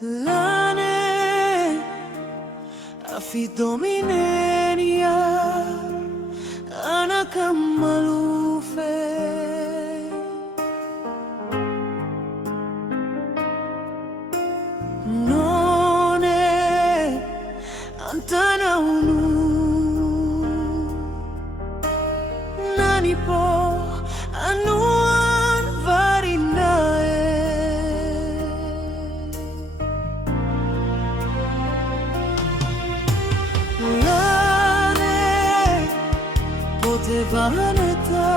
Lane afidominenia anakamalufe none antanaunu nani po anuan varinae Lane potevaneta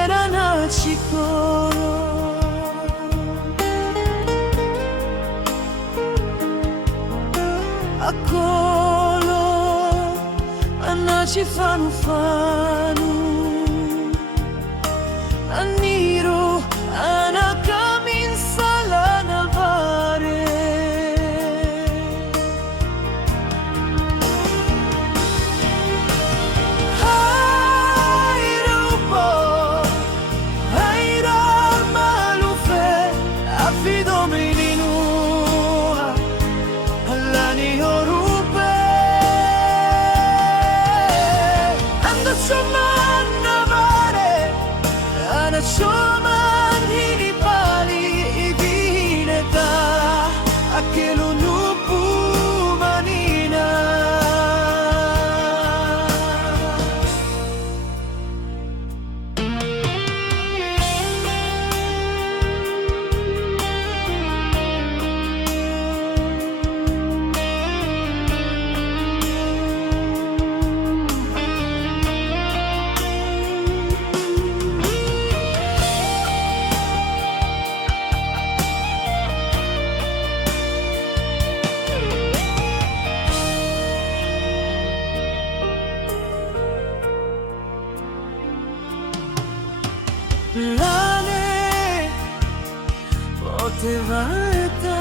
era nacicoro Akolo anaci fanu Aniro anakamin salanavare Hairupo Haira malufe afidominu Alani orupe Ando choman navare Ana choman hinipali ibineta Aquelo nupu manina Lane poteva età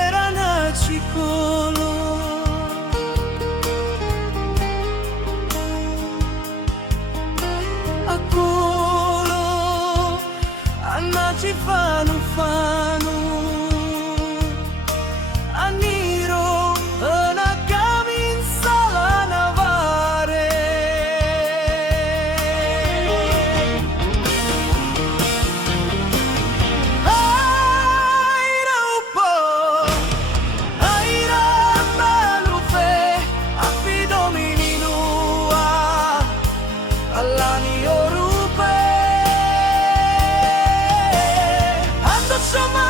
era nacicolo Akolo anaci fanu Aniro anakamin salanavare Airaupo Aira malufe afidominua Alani orupe Ando chama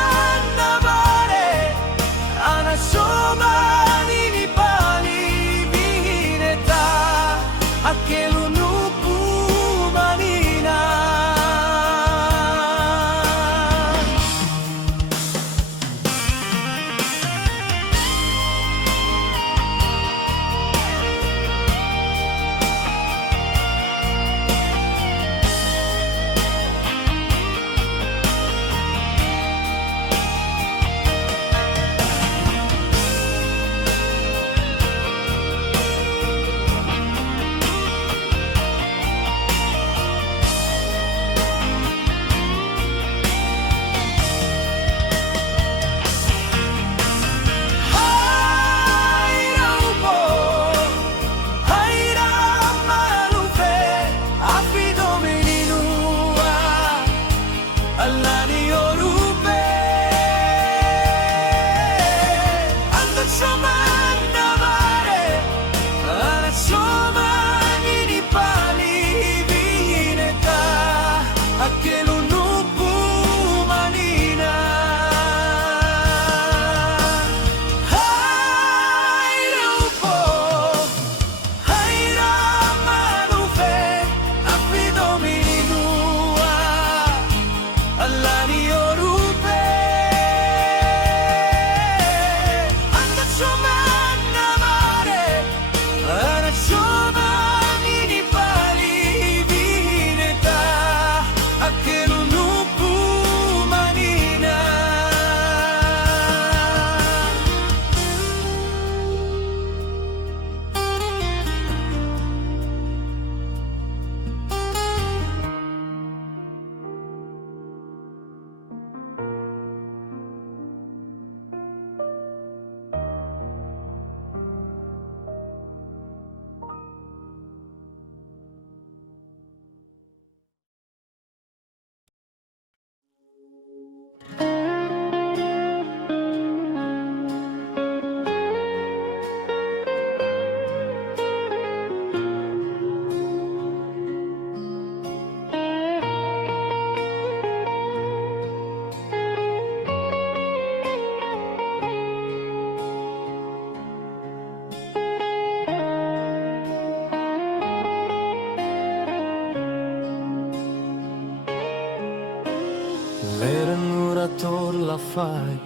Lerangurator la fai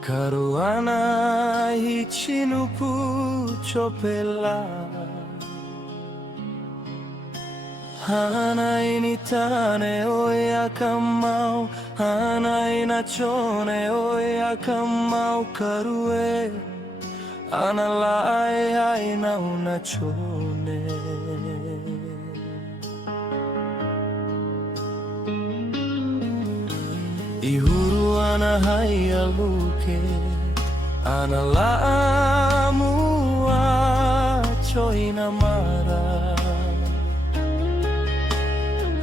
Caruana hichinuku chopela Hana initane oya kamau Hana inachone oya kamau karue Ana lai haina unachone Ihuru ana haya luke Ana laamu choina mara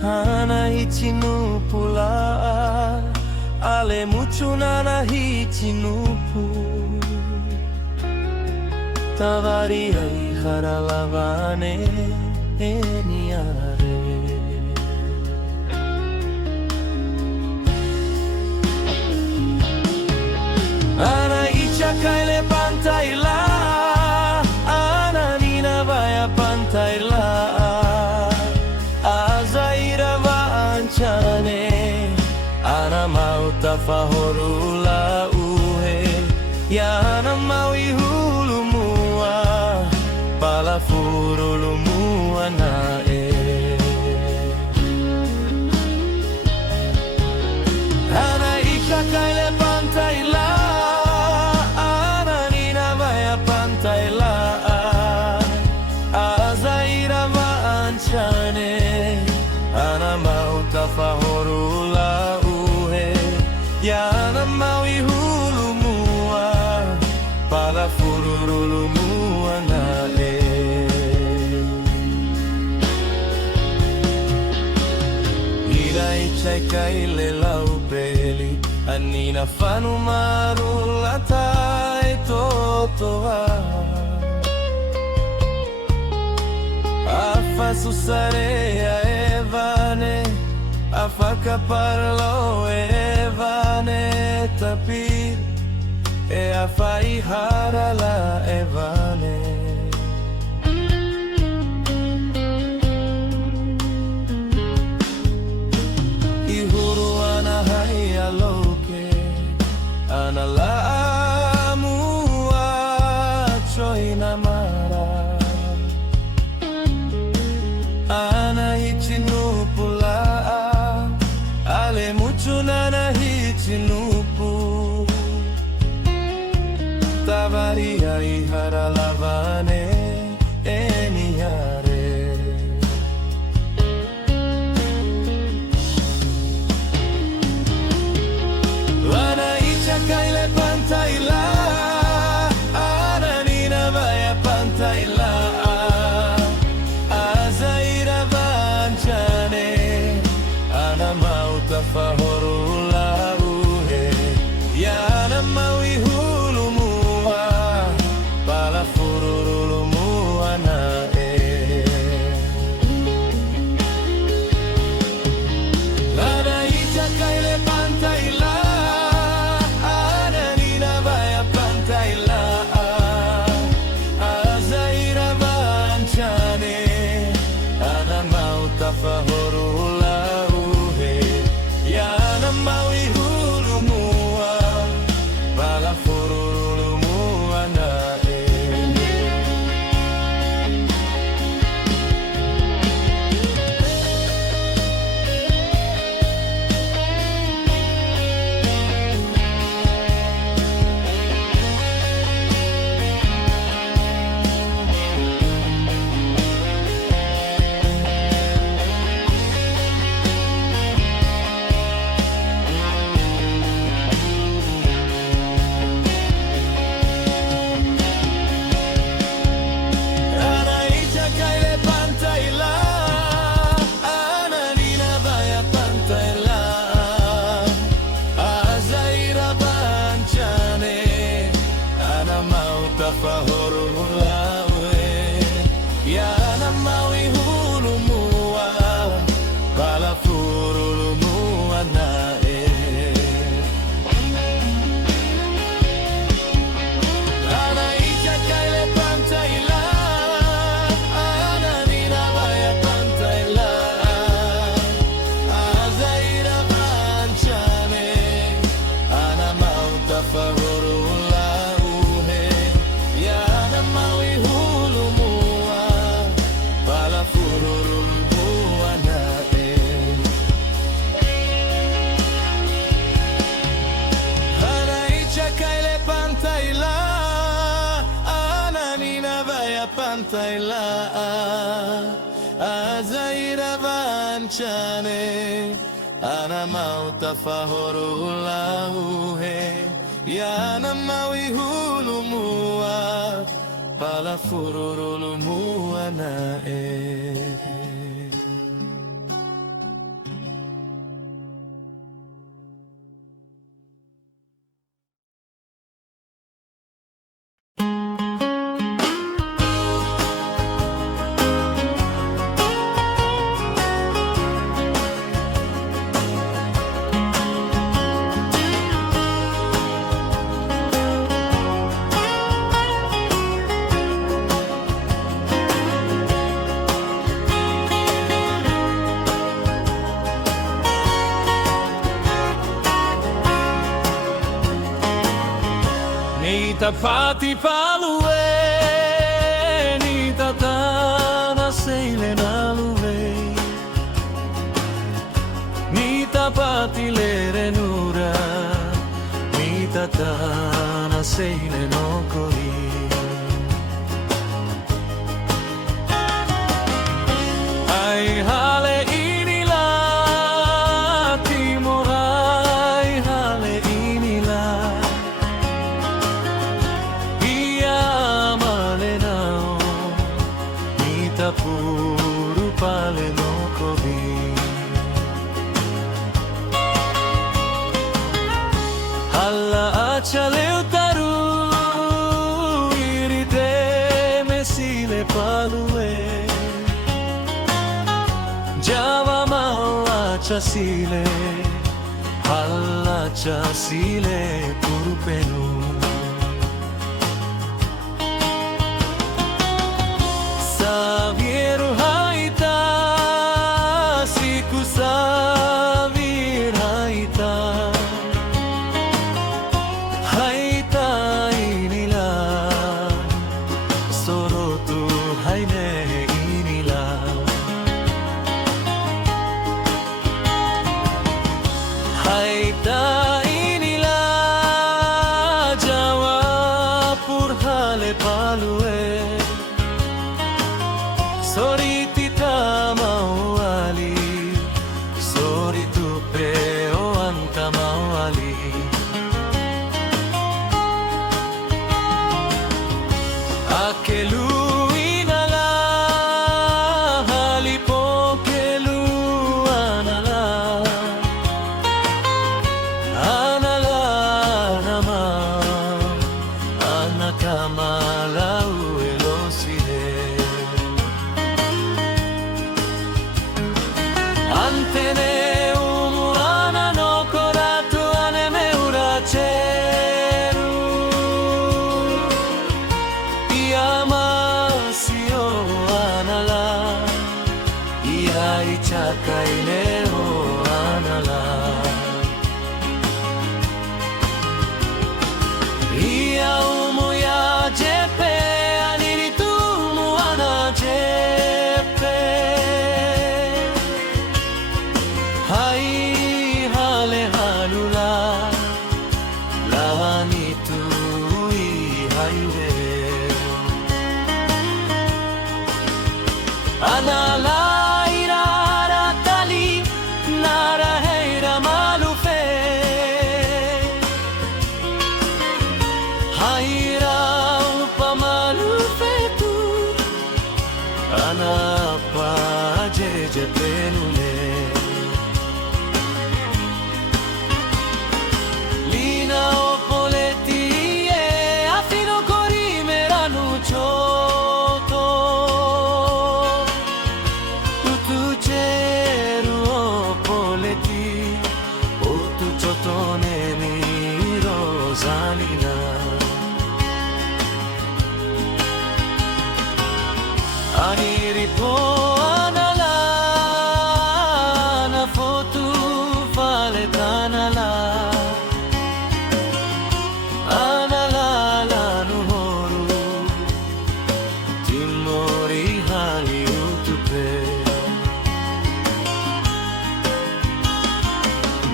Ana hichinupu la Ale mucho nana hichinupu Tavari ai haralavane eniare Ana ichakaile pantaila Ana nina vaya pantaila Azaira vanchane Ana mau tafahorula uhe Ya ana mau ihulumua Palafurulumua nae Ana ichakaile pantaila Ana mau tafahorula uhe Ya ana mau ihulumua Palafurulumua nae Ira ichai kaile laupeli Anina fanu marulata e totoa Afa susarea evane Afa caparlo evane tapir E afa ihara la evane Ihuru ana haya loke Ana la amua choina mara Ana hichinupu la Ale mucho nana hichinupu Tavaria ihara lavane eniare Ana ichakaile pantaila Ana nina vaya pantaila Tafahorula uhe Ya ana mau ihulumua Palafurulumua nae Ana ichakaile pantaila Ana nina vaya pantaila Azaira vanchane Ana mau tafahorula mau ihulumua Palafurulumua nae Tafahorula uhe Ya ana mau ihulumua Palafurulumua nae Ana ichakaile pantaila Ana nina vaya pantaila Azaira vancha pantaila azaira vanchane ana mau tafahoru uhe yana mau ihulumua pala fururulumua nae. Niitä pati palue, niitä tana seilen alue. Niitä pati lerenura, niitä tana seilen okoli. Ai hale inila, timorai hale inila. Puru pale no kobi Halla achale utaru irite mesile palue Java malla chasile Halla chasile puru penu Savieru haita, siku savir haita. Haita inila, sorotu haine inila. Haita inila, Jawa purhale palue. Soriti tamawali, soritu peo antamawali. Akelu inala, halipo kelu anala. Anala nama, anakamala ueloside. Antene umurana no koratu aneme uracheru Iamasio anala Ia ichakaileo anala Ia umuya jepe aniritumu ana jepe Hai hale halula Lahani tui haiwe Anala irara tali Nara heira malufe Haira upa malufe tu Anapa jeje penule Lina opoletie afino corimeranu choto Tutu cheru opoleti Otu choto nemi rosalina Aniripo anala Na fotu fale tanala Anala la nuhoru Timori hali utupe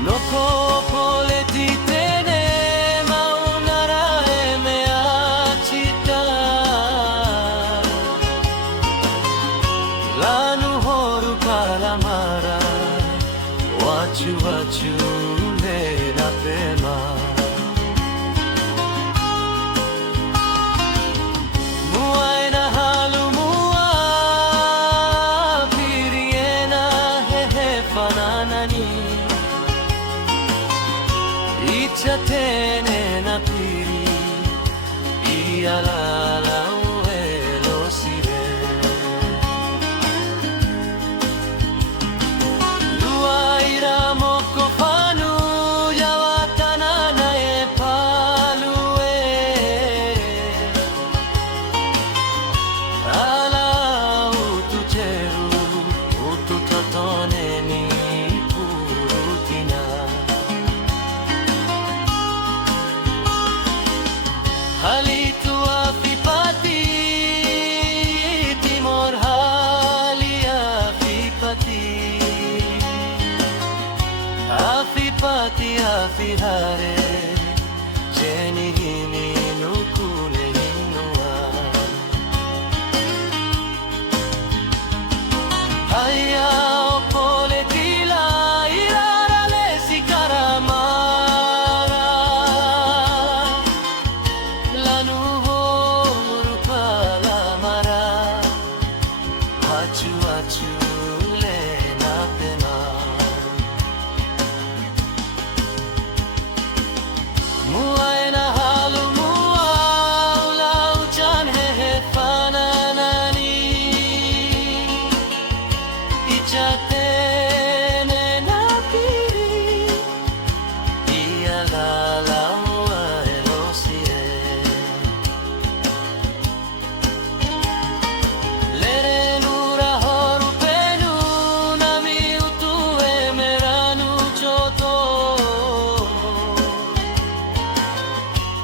Noko poleti tene maunara shule napema. Mua ena halu mua piriena hehe fananani ichatene na piri ialala uelo sire luaira moko panu yawatanana e palue ala ututeru ututotoneni purutina halitu afipati timor hali afipati afihare jeni hini nukule hinua haya opole tila irara lesi karamara lanu horu palamara achu achu le napema mua ena halu mua ulau chan hehe fananani ichatene na piri ialala ua elosie lere nura horu penu nami utu emeranu choto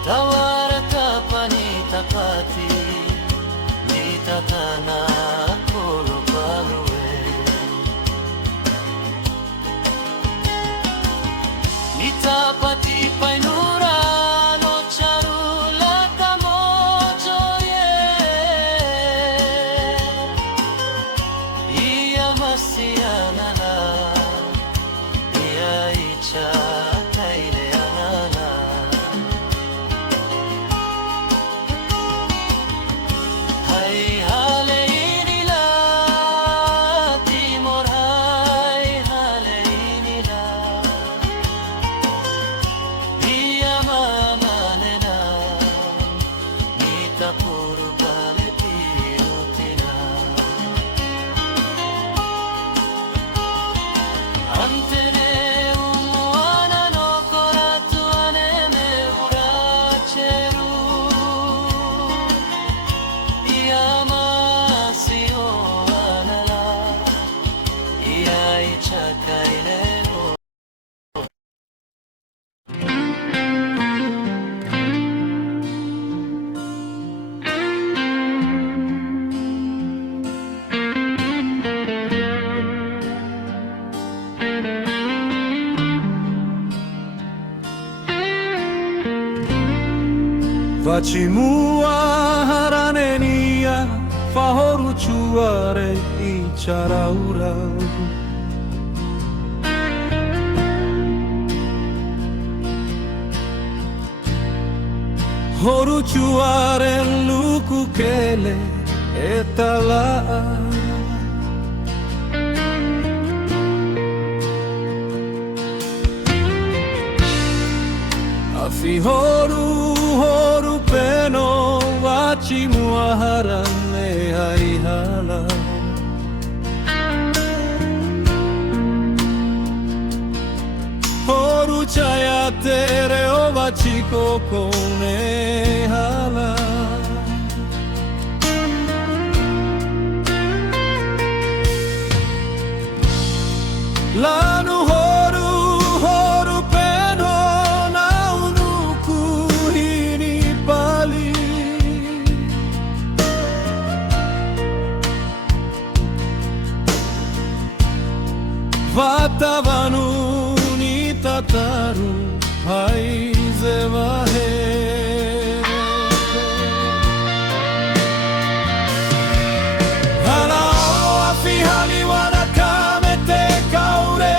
tawara tapani tapati nitatana kolo palue nitapati painura no charula kamojo ye iya masianala iya icha kaile anala hai hale inila timor hai hale inila iya mamalena nita puru bale pirutina antene umuana no koratu aneme uracheru Iamasio anala Iai chakaileo Vachimua haranenia fahoru chuare I charaura horu chuare luku kele etala afi horu peno wachimua harane haihala horu chaya tere o wachiko kone hala lanu horu peno na unuku hini pali vatavanu ni tataru haizevahe halao afihali wanakamete kaure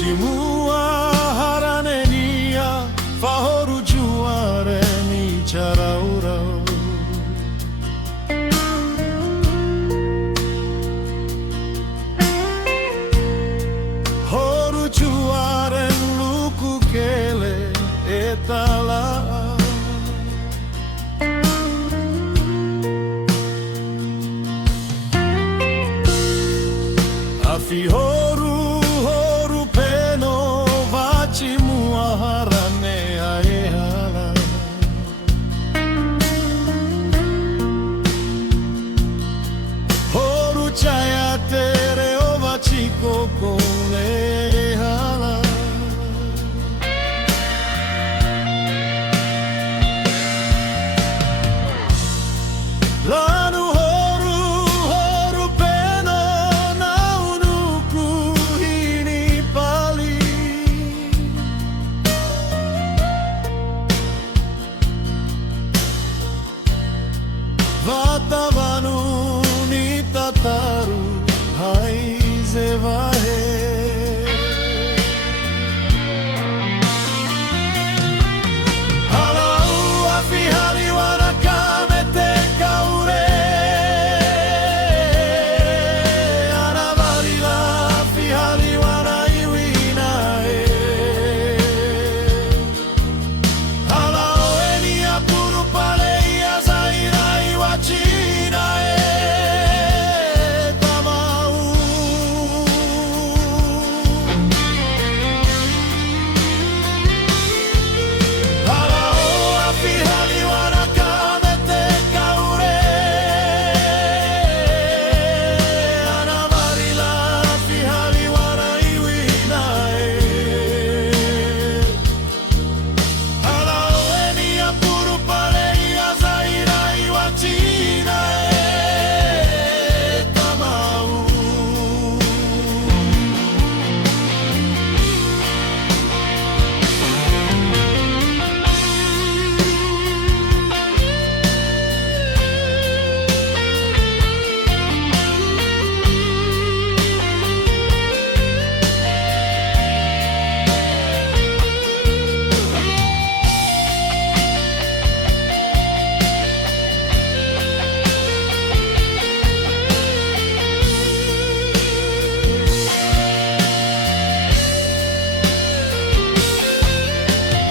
Vachimua haranenia fahoru juare ni charaurau. Horu juare luku kele etala. Afi horu horu peno vachimua harane aehala. Horu chaya tere o vachiko kone ehala. Lanu horu horu peno na unuku hini pali. Vatavanu ni tataru haize vahe. Halau afi haliwana kamete kaure. Anavarila afi haliwana iwina e. Halau eni apuru pale ia zaira iwachina e. Tamau. Halau afi haliwana kamete kaure. Anavarila afi haliwana iwina e. Halau eni apuru pale ia zaira iwachina e. Tamau.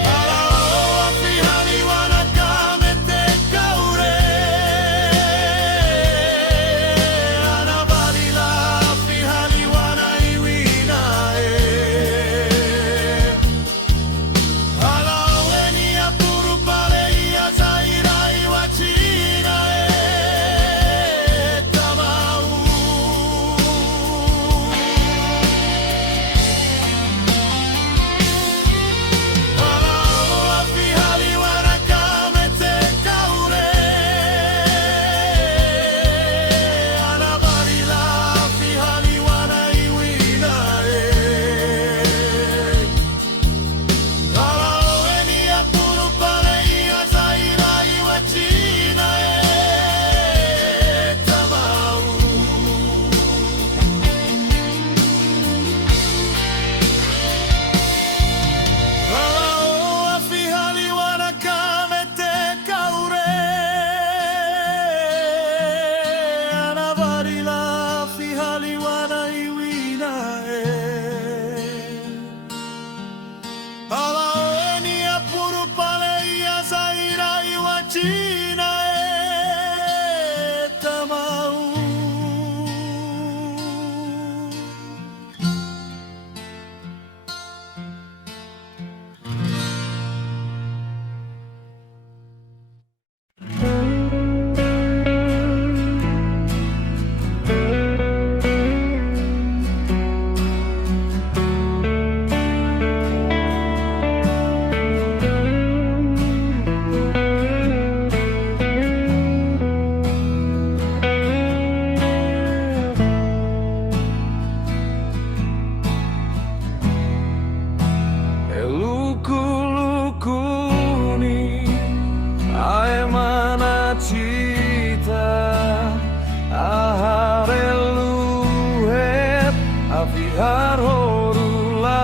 Halau afi haliwana kamete kaure. Anavarila afi haliwana iwina e. Halau eni apuru pale ia zaira iwachina e. Tamau. Halau afi haliwana kamete kaure. Anavarila afi haliwana iwina e. Halau eni apuru pale ia zaira iwachina e. Tamau. Halau afi haliwana kamete kaure. Anavarila afi haliwana iwina e. Halau eni apuru pale ia zaira iwachina e. Tamau. Afiar horula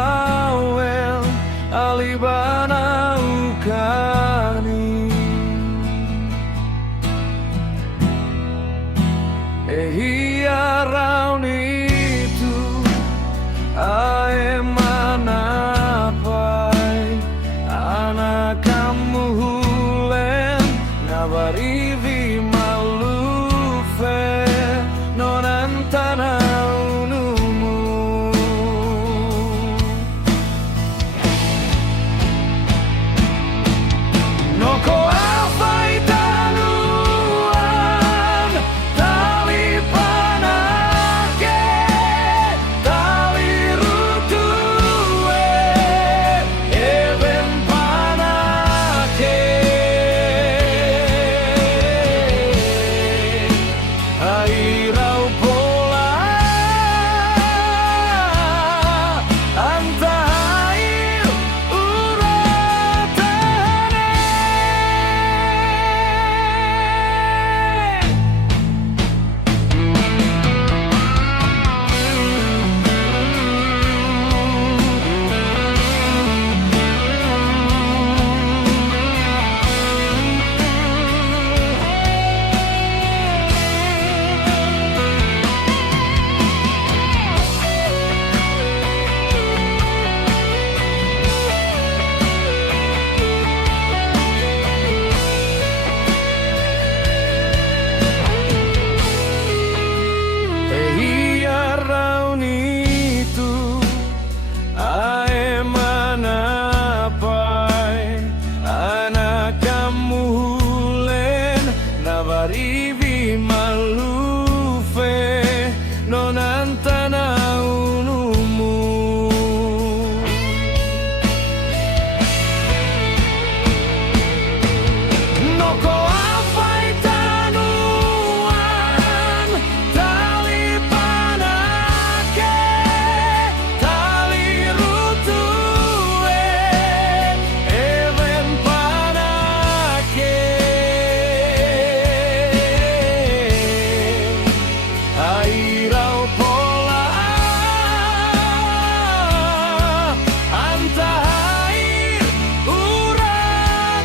hiaraunitu ae manapai anakamu hulen ngabarivi malufe nonantana unumu noko Rivi malufe nonantana unumu noko afai tanuan tali panake tali rutue even panake airau pola anta air uratane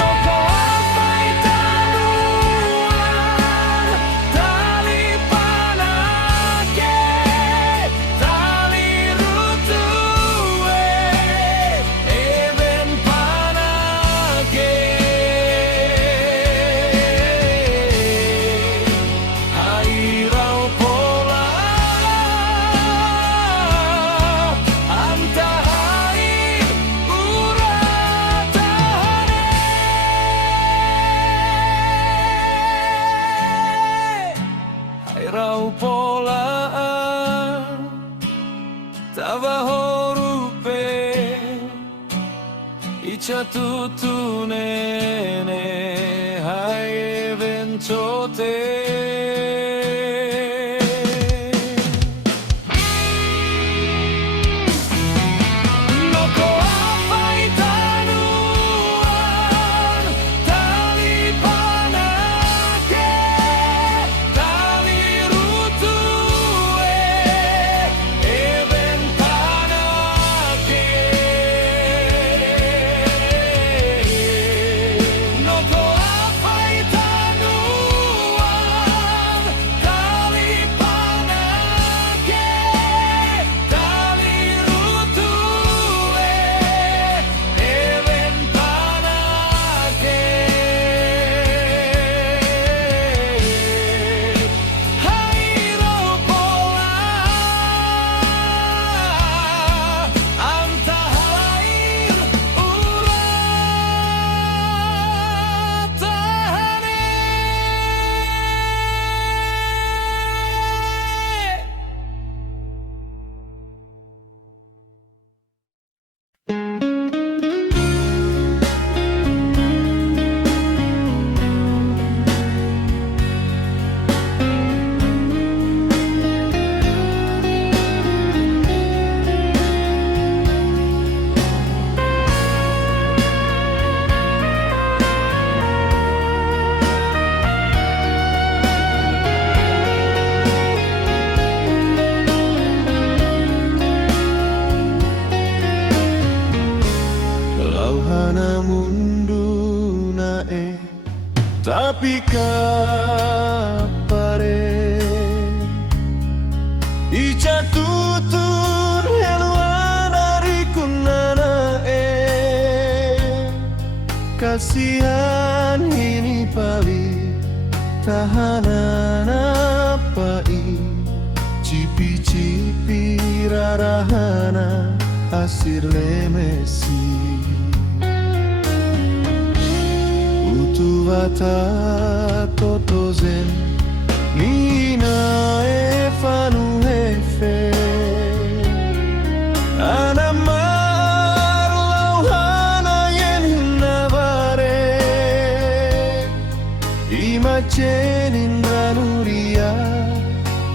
noko afai tanuan tali panake tali rutue even panake airau pola anta air uratane airau pola tava horupe icha tutunene hai venchote noko afai tanuan tali panake tali rutue even panake noko afai tanuan tali panake tali rutue even panake hairau pola anta air uratane Lauhana mundu nae Tapi kapare Ica tutun heluan dari kunana Kasihan ini pali tahanan apai Cipi-cipi rarahana asir lemesi Utuwata totozen Nina efanu hefe Anamar lauhana yen hinabare Imacenin ranuria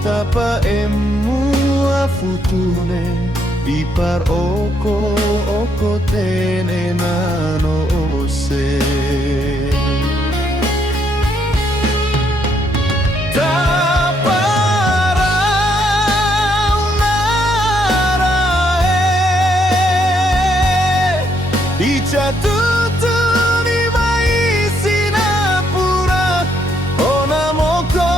Tapa emu afutune Ipar oko tene nano ose Tutuni mai sinapura onamoko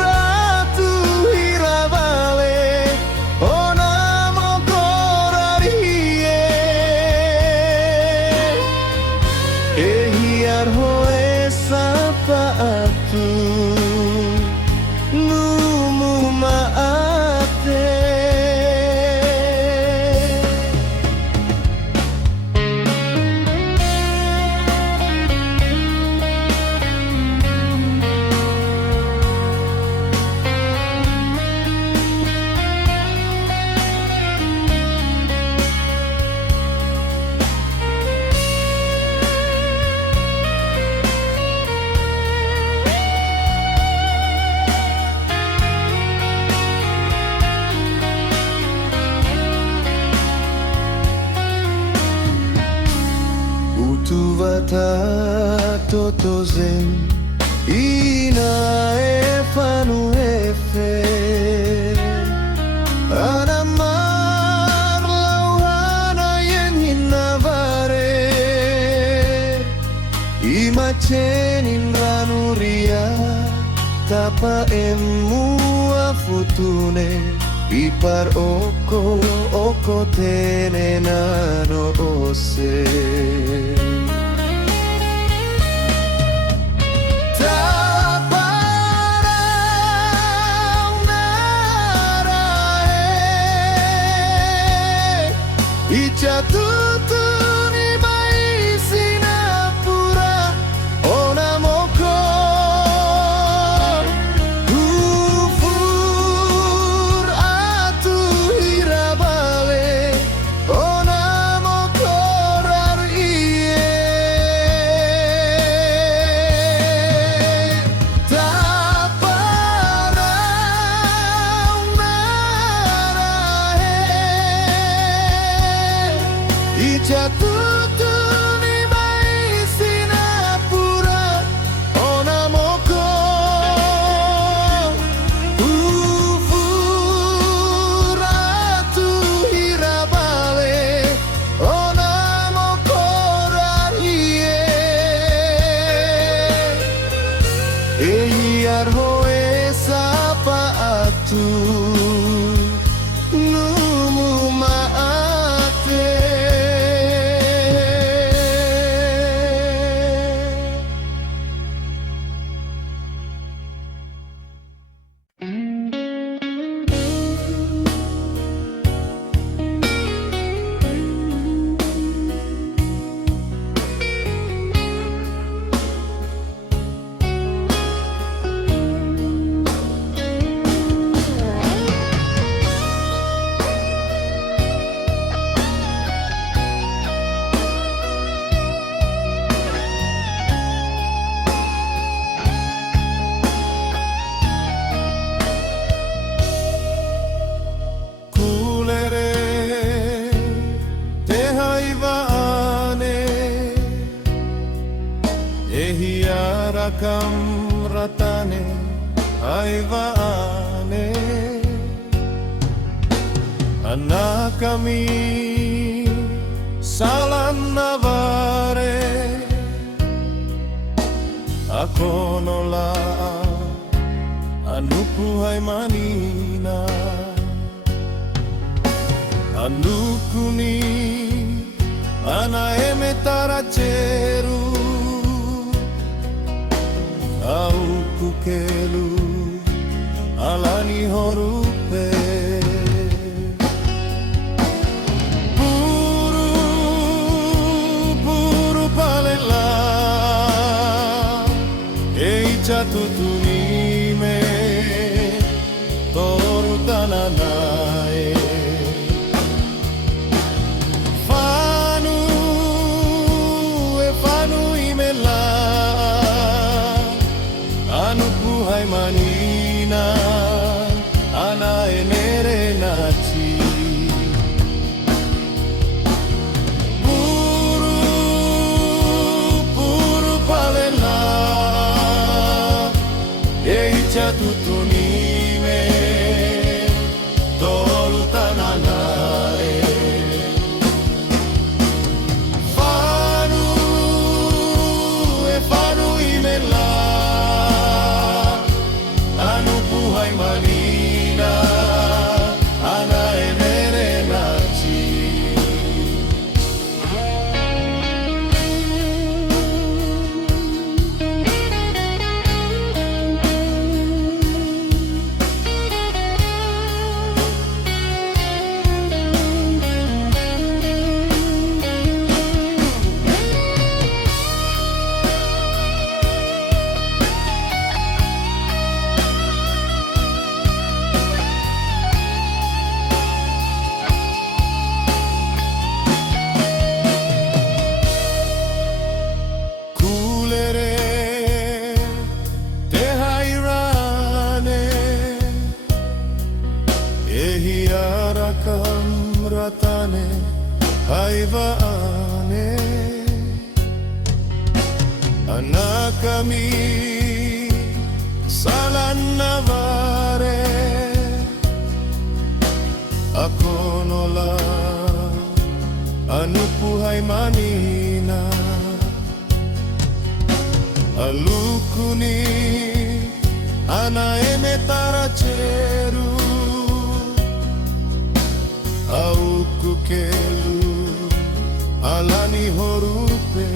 Ufuratu hiravale onamoko rarie Ehiar hoe sapaatu Numu maate Utuwata totozen Ina efanu efe Anamar lauhana yen hinavare Imacenin ranuria Tapa emu afutune Ipar oko tene nano ose Taparau narae Ica tutuni mai sinapura onamoko Ufur atu hirabale onamoko rarie Taparau narae Ica tutuni mai sinapura onamoko Ufuratu hirabale onamoko rarie Ehiar hoe sapaatu Numu maate Ehiarakam ratane aivaane anak kami Salanavare Akonola Anupuhay manina Anukuni Anaeme taracheru Aukukelu Alani horupe Puru palela Eicha tutunime Toru tananae Anupuhay manina ana enere nachi Puru palela Eicha tutunime Tolu tananae Fanu imela Anupuhay manina ana enere nachi Ratane haivaane anak kami salanavare akonola anupuhay manina alukuni anaeme taracheru Aukukelu alani horupe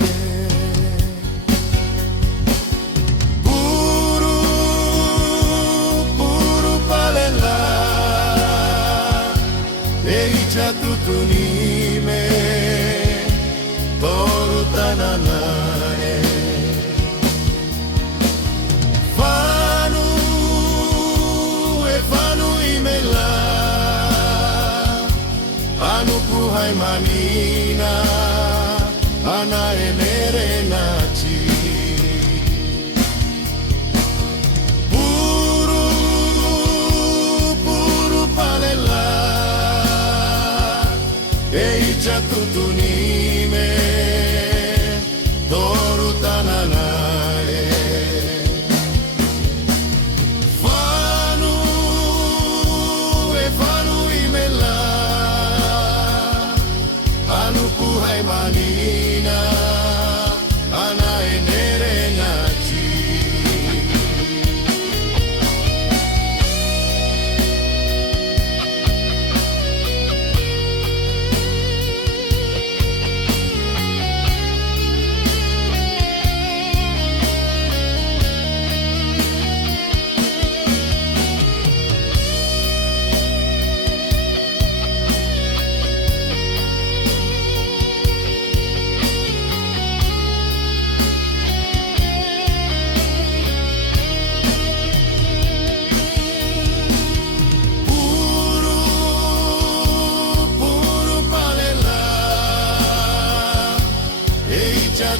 Puru palela Eicha tutunime Toru tananae Fanu imela Anupuhay manina ana enere nachi Puru palela Eicha tutunime Toru tananae Fanu imela Anupuhay manina ana enere nachi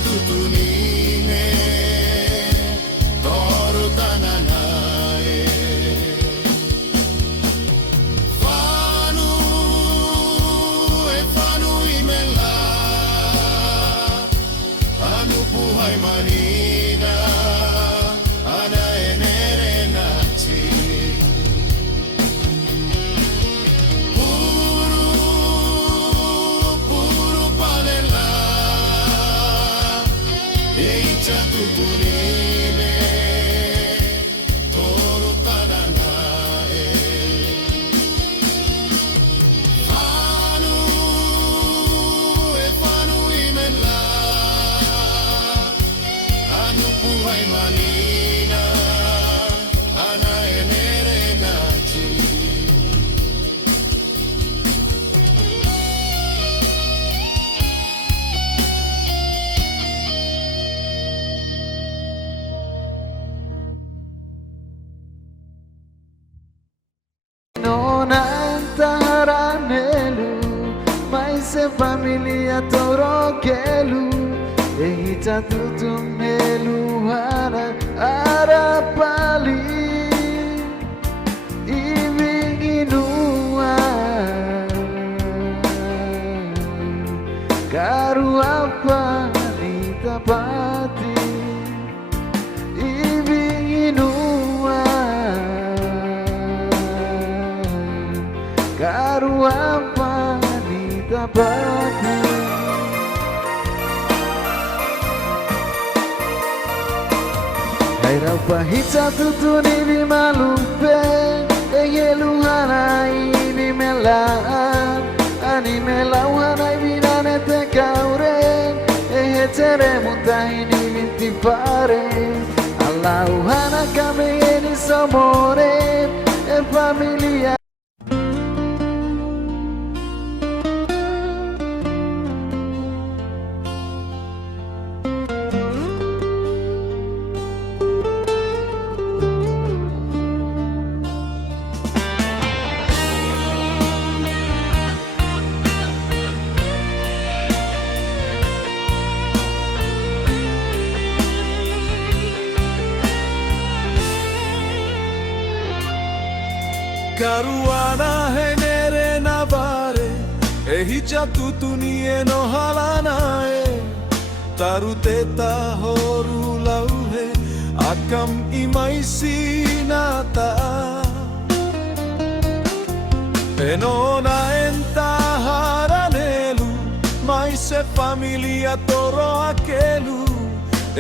tutunime Toru tananae Fanu imela Anupuhay manina ana enere nachi Puru palela Chatupunine Toro Tananae Fanu e fanu imela Anu puhai manina Ana enere nachi Non antaranelu, mai se familia torokelu, ehita tutumelu hana arapali, ivinginua, karu apa nitapati, ivinginua. Karu apa nitapati Hai raupa hita tutuni di malupe Eyeluhana ini melaan Ani melauhana ibinane te kaure Ehetere muntahini minti pare Allahana kame eni somore E familia Karuana henere navare Ehija tutuni eno halanae Taruteta horu lauhe Akam imaisinata Enona enta haranelu Maise familia toro akelu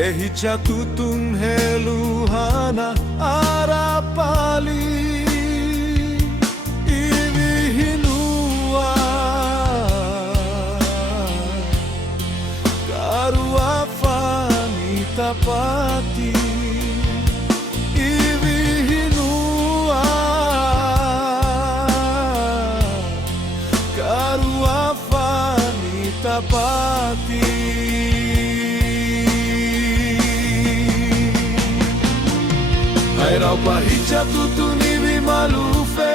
Ehija tutun helu hana arapali Tapati ivihinua karuafani tapati Hai raupa hija tutuni vi malufe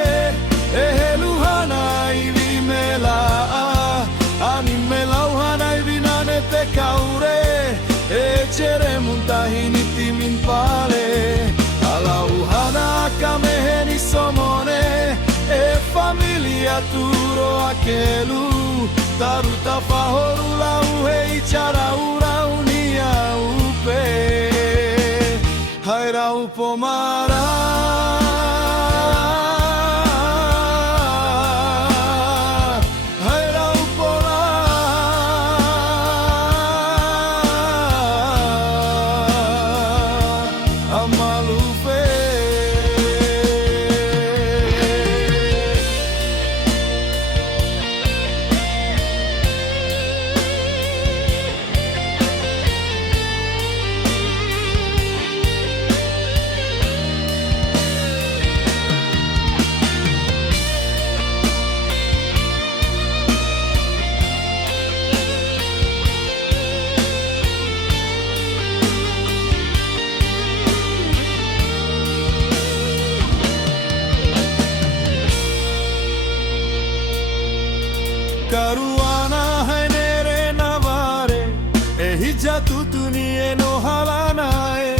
eheluhana ivi melaa ani melauhana ivi nane te kaure Echere muntahini timin pale Alauhana kameheni somone E familia turo akelu Taruta fahoru lauhe ichara ura unia upe Haira upomara Karuana henere navare Ehija tutuni eno halanae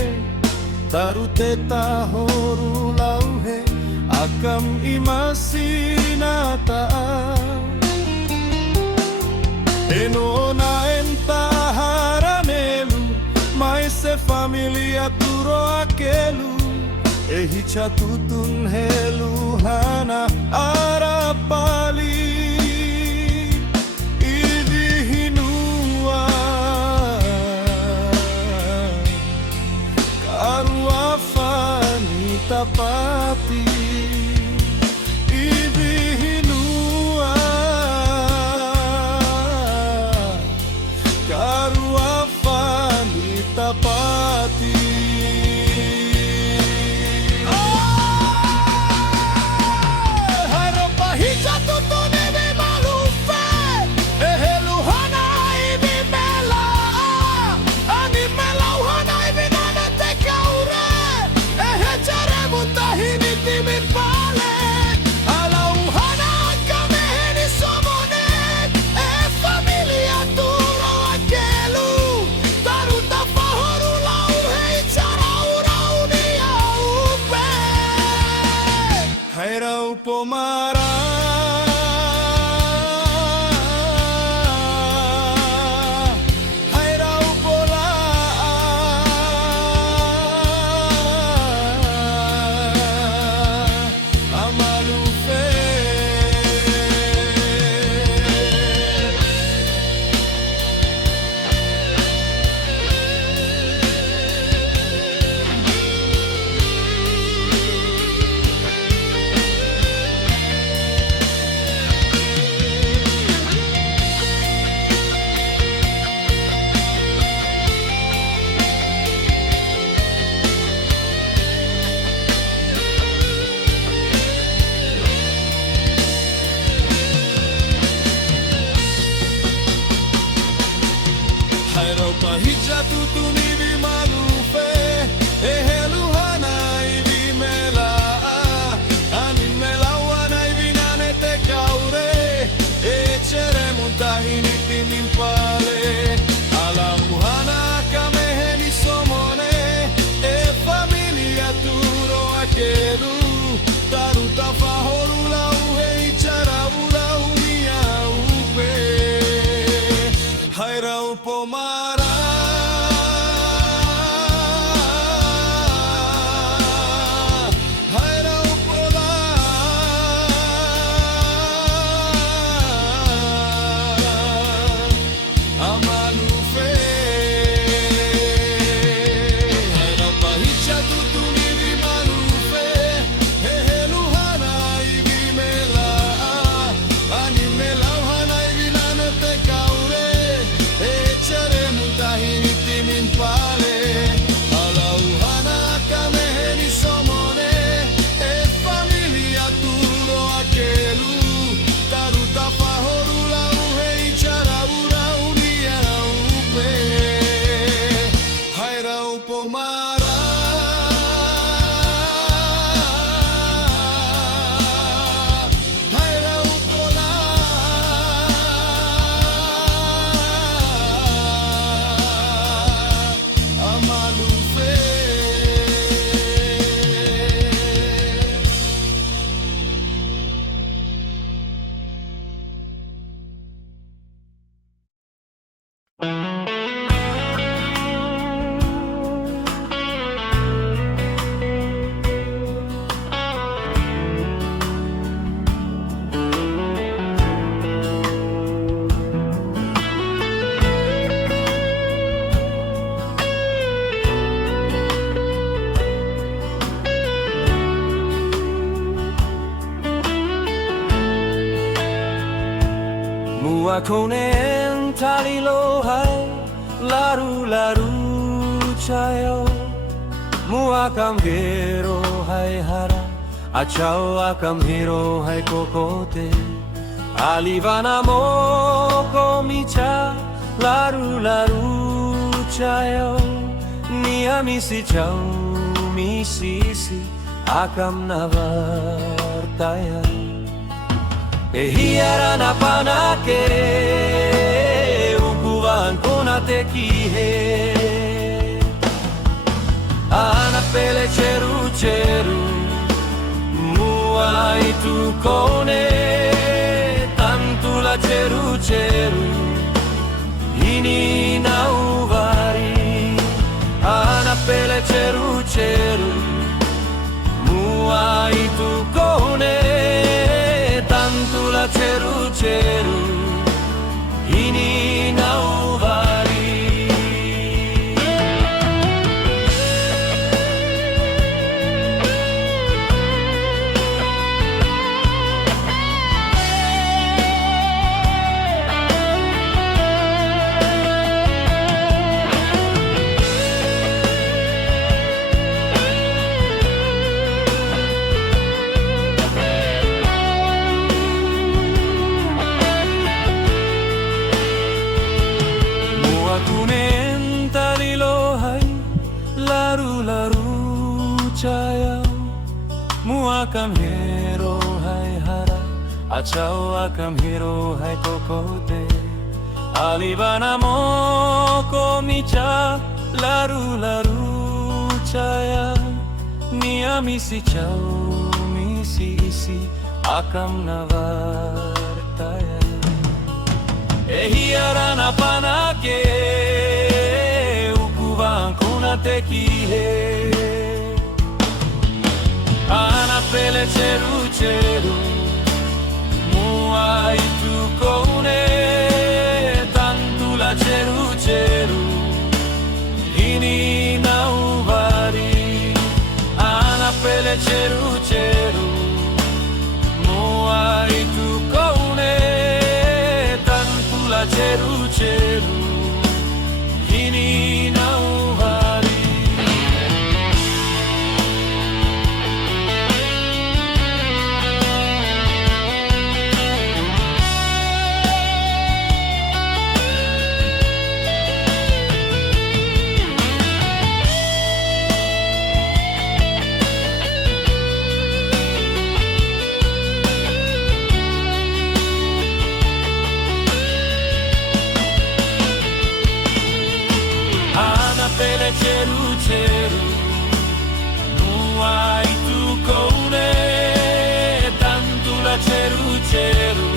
Taruteta horu lauhe Akam imasinata Enona enta haranelu Maise familia turo akelu Ehija tutun helu hana arapali tutuni vimalufe e heluhana ivimela animelawana ivinane te kaure e chere muntahini mimpale ala muhana kameheni somone e familia turo akelu taruta fahorula uhe icharaula unia upe haira upomara haira upola amalufe haira pahicha tutuni vimalufe heheluhana ivimela animelauhana ivilane te kaure echere muntahini mimpale alauhana kameheni somone e familia turo akelu taruta fahorula uhe icharaura unia upe haira upomara haira upola amalufe Mua konen talilo hai laru laru chayo Mua kam hero hai hara achao akam hero hai kokote alivana moko micha laru laru chayo nia misi chau misisi akam navartaya Ehiara na panake ukuvan kona te kihe ana pele cheru cheru mua itu kone tantu la cheru cheru ini na uvari ana pele cheru cheru mua itu kone tantu la cheru cheru ini na uvari Akam hero hai hara achao akam hero hai kokote alivana moko micha laru laru chaya nia misi chau misi isi akam navartaya ehiara na panake ukuvan kuna te kihe ana pele cheru cheru mua itu kone tantu la cheru cheru ini na uvari ana pele cheru cheru mua itu kone tantu la cheru cheru ini na uvari cheru cheru Nuai tu kone Tantula cheru cheru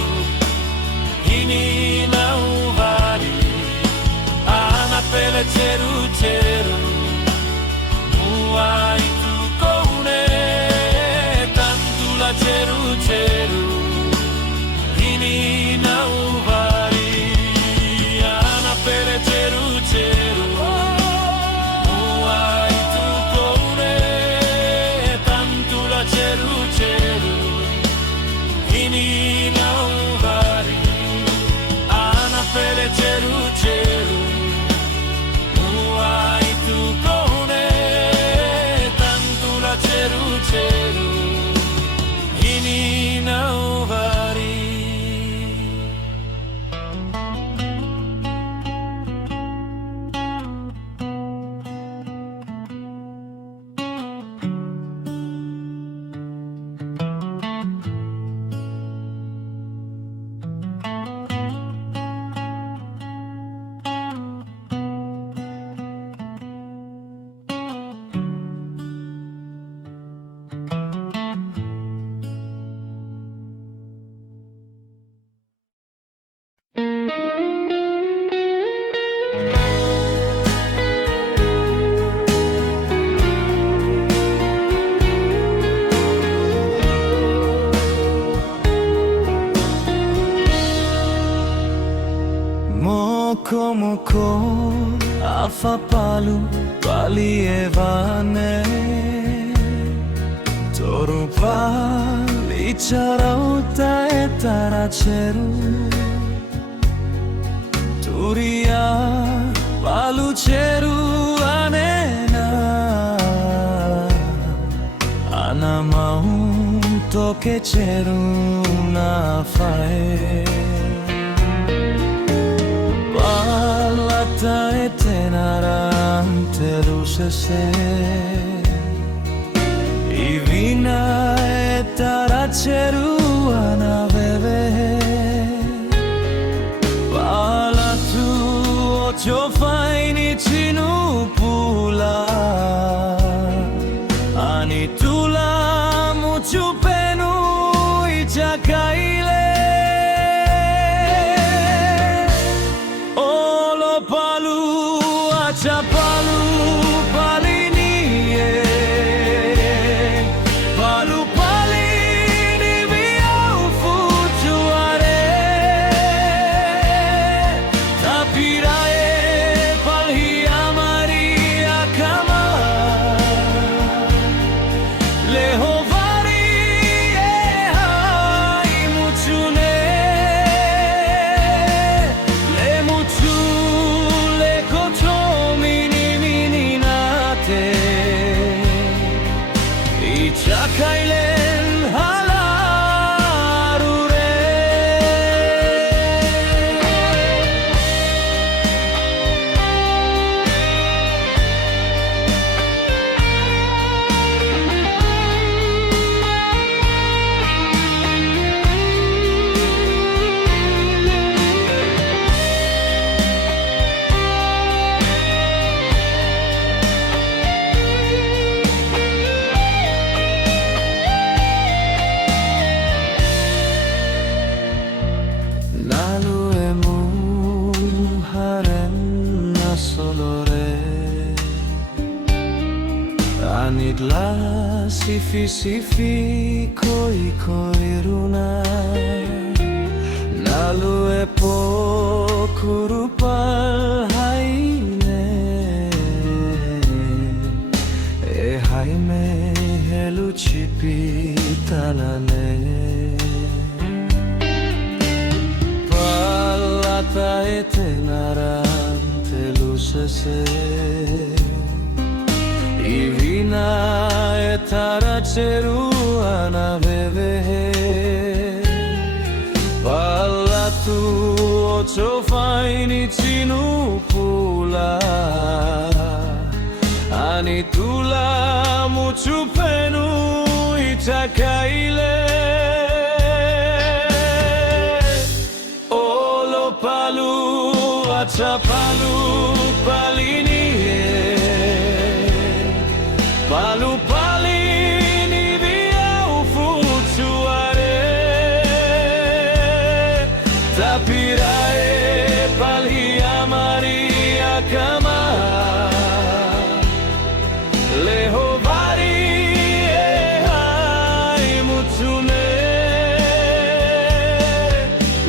Ini na uvari Ana pele cheru cheru Nuai tu kone Tantula cheru cheru Ini na uvari Ana pele cheru cheru Nuai tu kone Tantula cheru cheru Ini na uvari Ana pele cheru cheru Nuai tu kone Tantula cheru cheru Ini na uvari Moko moko alfa palu pali evane Toru pali charauta etara cheru Turia palu cheru anena Ana mau toke cheru na fae Palata etenarante lucese Ivina etaracheru ana bebe Palatu ocho faini chinu pula Anitula muchu penu ichakaile Chapalu palinie Palu palini via ufutuare Tapirae palhia Maria kama Lehovari hai muchune Le muchu le koto Ichakailen halarure Anidla sifi sifi koi koi runa Nalu epo kurupal haine E haime helu chipi talane Palata etenarante lucese Ivina etaracheru ana bebe Palatu ocho faini chinu pula Anitula muchu penu itakaile Olo palu achapalu palini Tapirae palhia Maria kama Lehovari hai mutune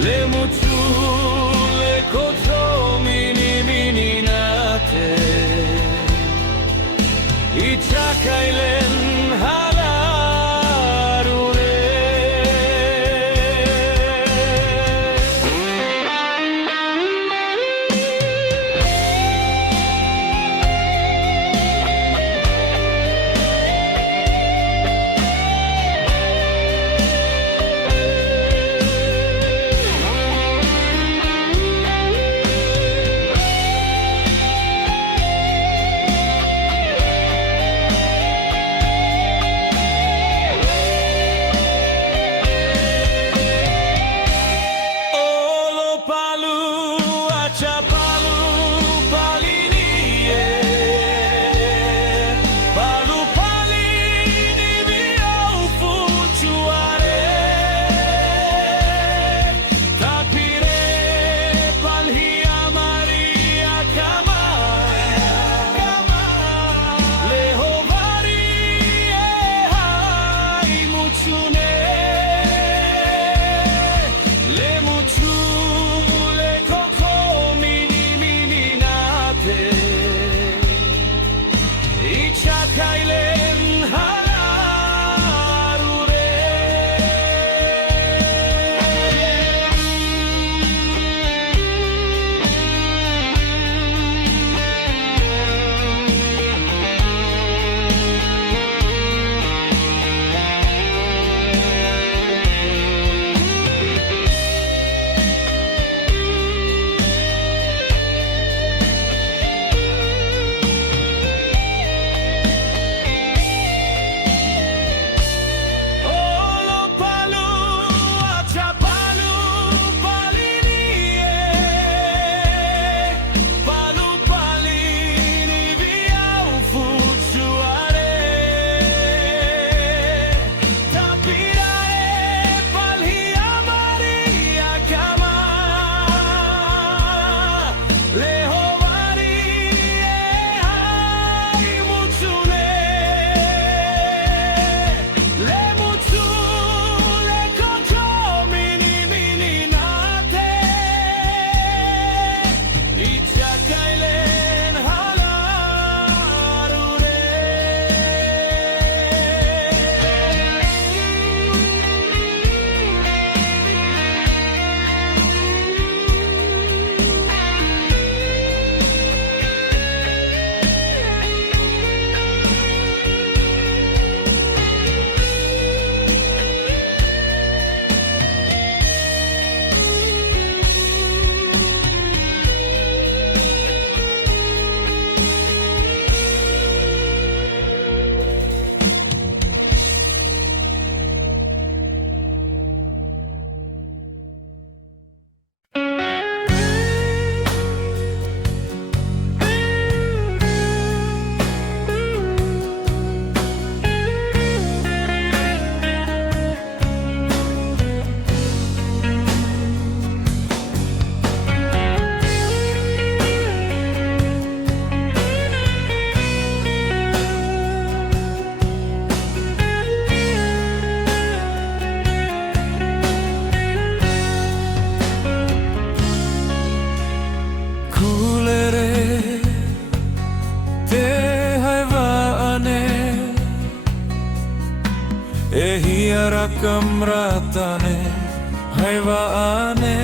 le mutu le koto mini mini nate Ichakailen rakam ratane haivaane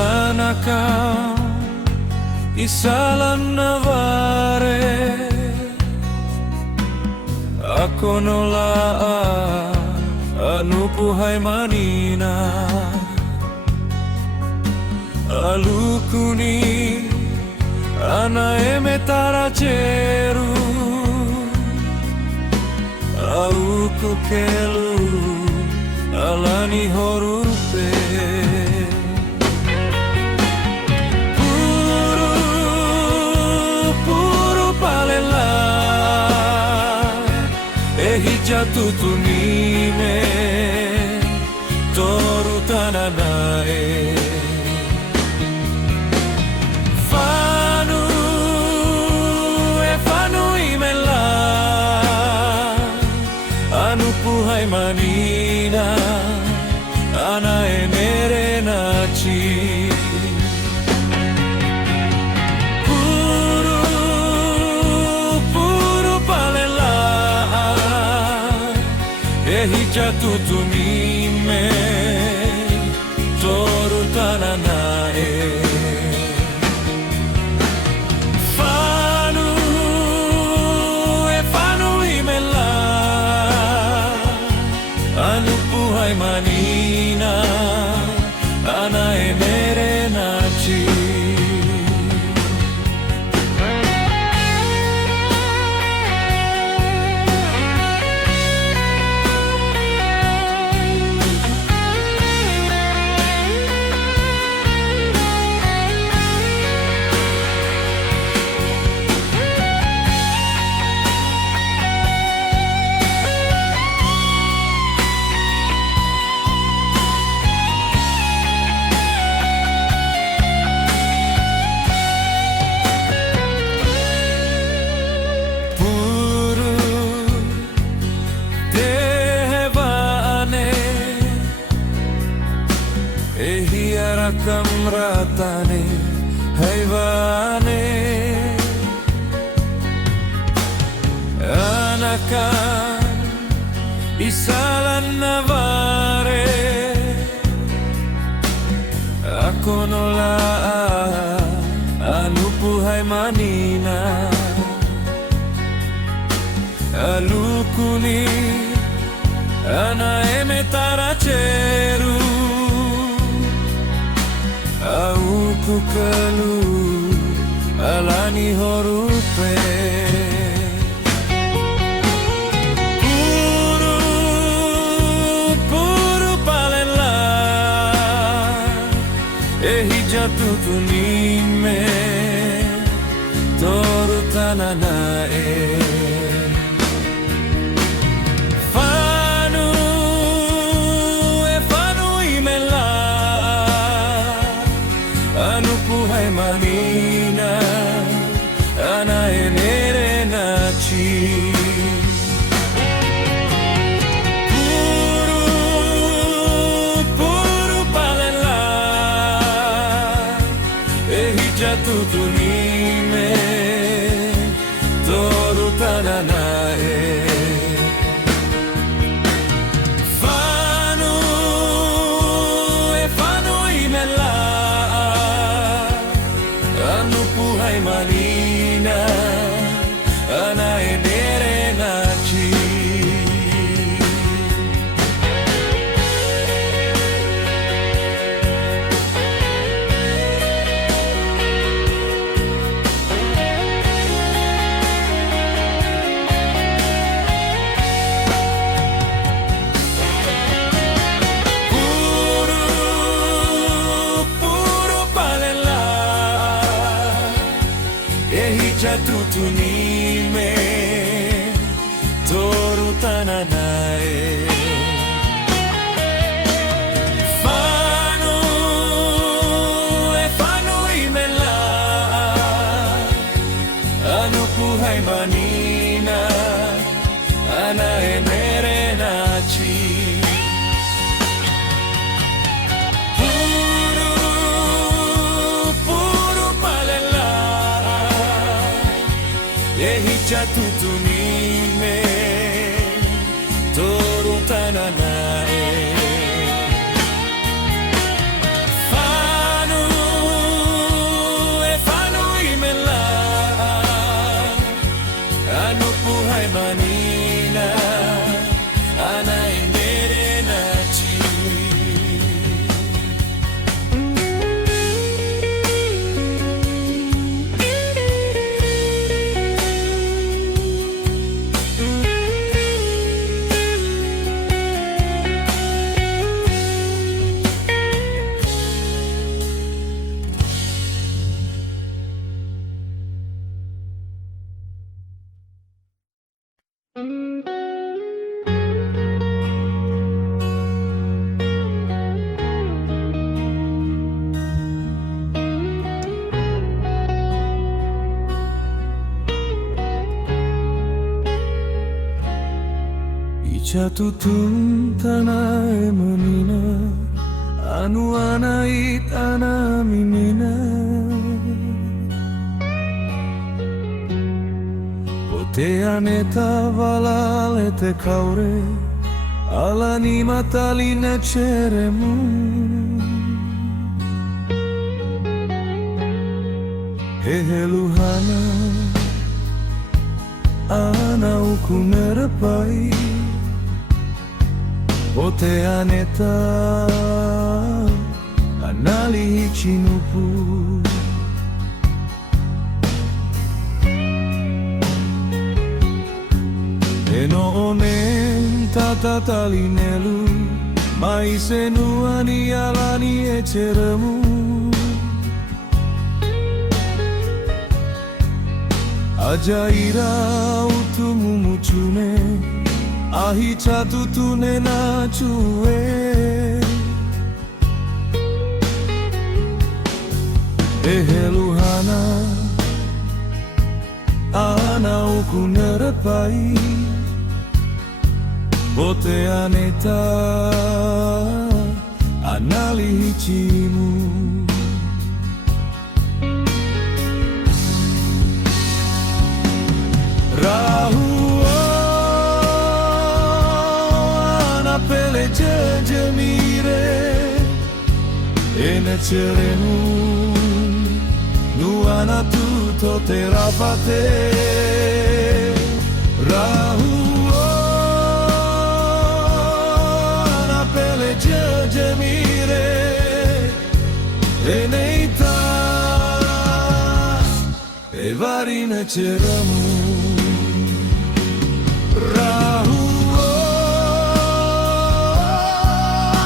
anakam isalan navare ako nola anupuhay manina alukuni ana emetara cheru auku kelu alani horupe puru palela ehi jatuh tunime manina ana enere nachi puru palela ehi jatutu nime toru tananae manina ana enere nachi kamratane haivane anakan isalan navare ako nola anupuhay manina alukuni ana emetaracheru Auku kalu alani horupe Puru palela ehi jatutu nime toru tananae manina ana enere nachi puru palela ehi jatutu nime toru tananae manina ana enere nachi jatutu nime toru tananae fanu imela anupuhay manina ana enere nachi jatutu nime toru tananae fanu imela anupuhay manina ana enere nachi Jatuh tanah anu anait ana menina Poteane tavale te kaure Alani mataline ceremu Heheluhana ana ukunerapai Poteane ta anali chinupu Eno onen tatatalinelu Maisenu ani alani eceremu Ajaira utumu mucune Ahi catutune na cue Eheluhana ana ukunerapai Poteane ta anali hichimu Rahu ana pele jejemire Ene cerenu nu ana tutto terapate Rahu ana pele jejemire Ene ita e varine ceramu Rahu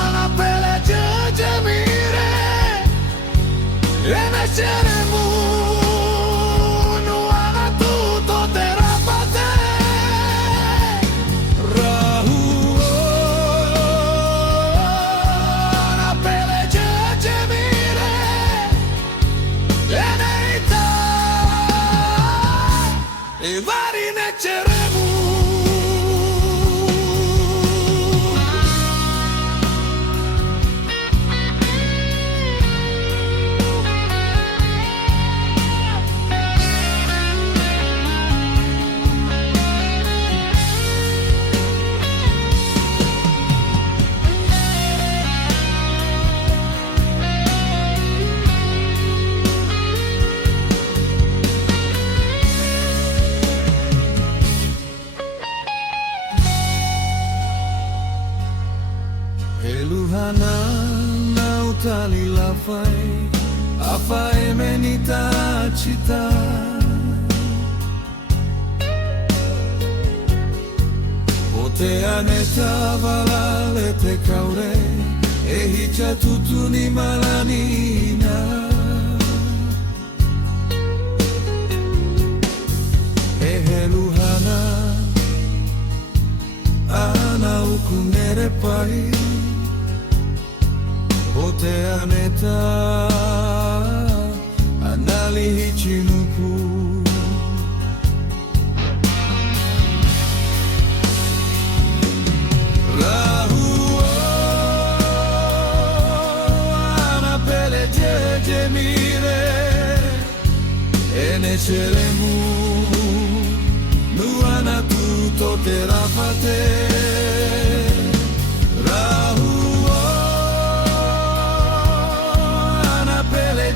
ana pele jejemire Ene ceremu nu ana tutto terapate Rahu ana pele jejemire Ene ita e varine ceremu Eluhana na utali lafai Afai menita cita Poteane tavale te kaure Ehicha tutuni malanina Eheluhana ana ukunerepai Poteane ta anali hichinupu Rahu ana pele jejemire Ene ceremu nu ana tutto terapate Rahu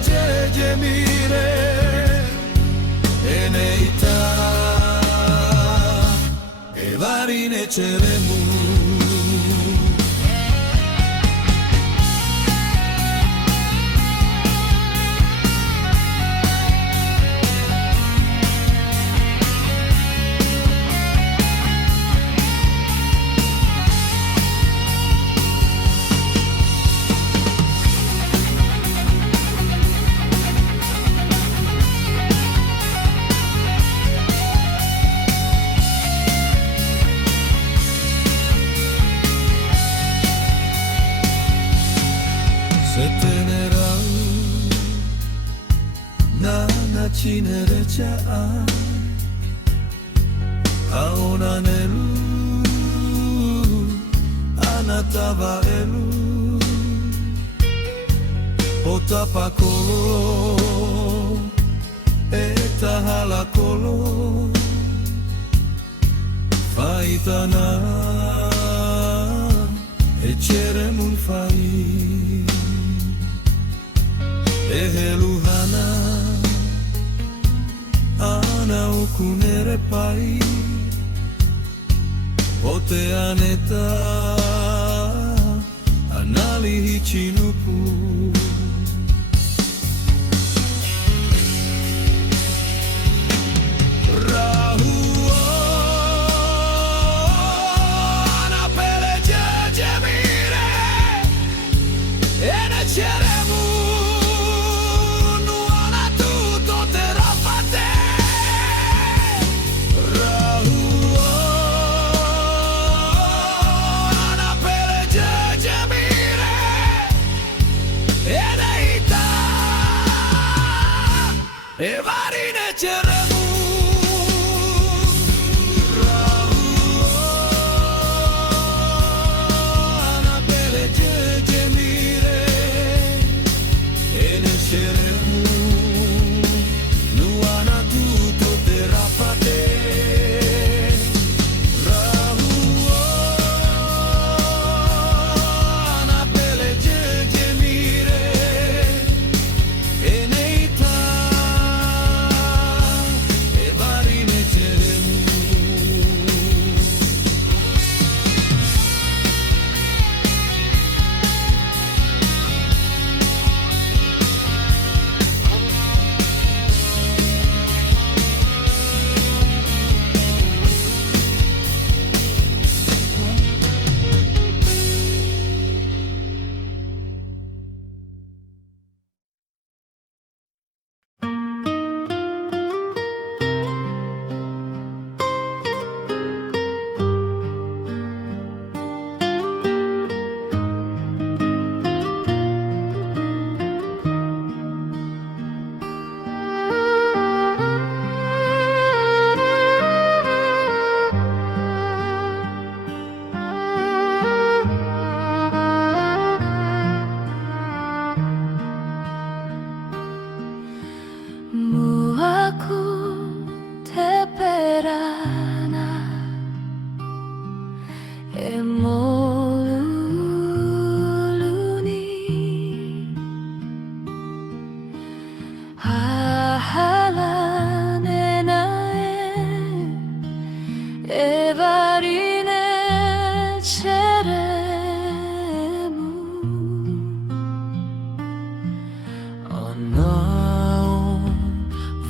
jejemire Ene ita e varine ceremu Cinerecea Aonanelu Anatava elu tapakolo eta halakolo faitana echere mun fai eheluhana ana ukunere pai ote aneta anali hichinupu Evarine ceremu ana pele gemire ene ceremu nuana tutto terapate ana pele gemire ene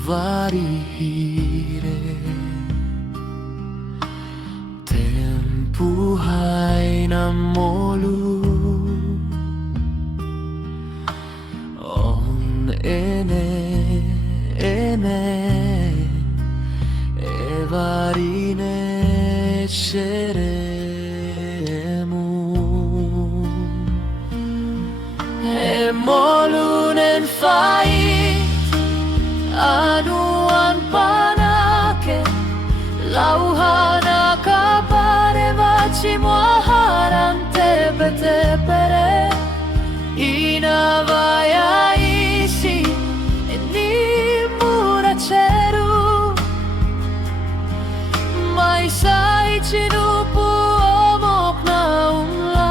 varire tempu haina molu on ene evarine ceremu emolunen fai anuan panake lauhana kapare vaci muaharan tepere inavaya isi eni muraceru mai sai cinupu omok na umla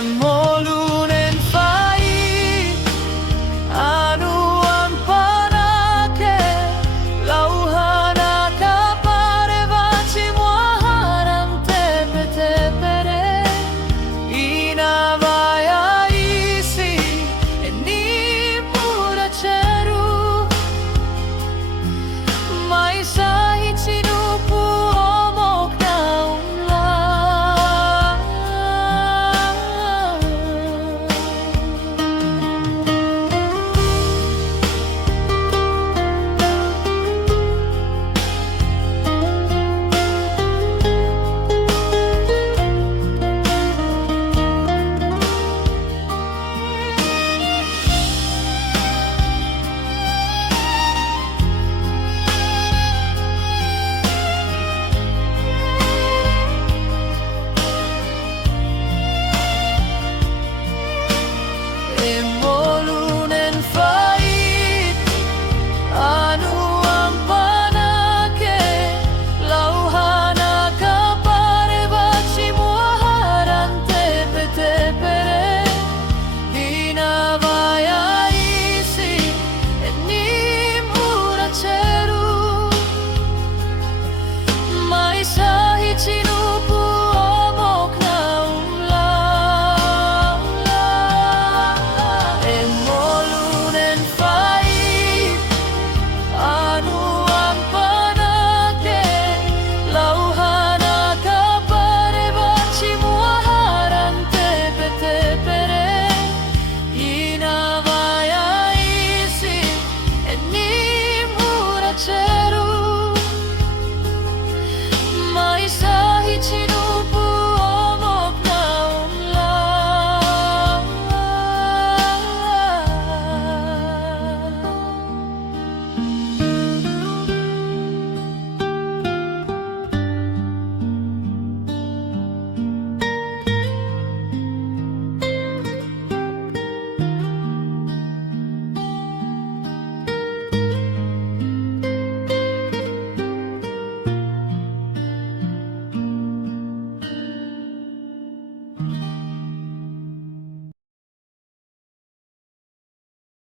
Emo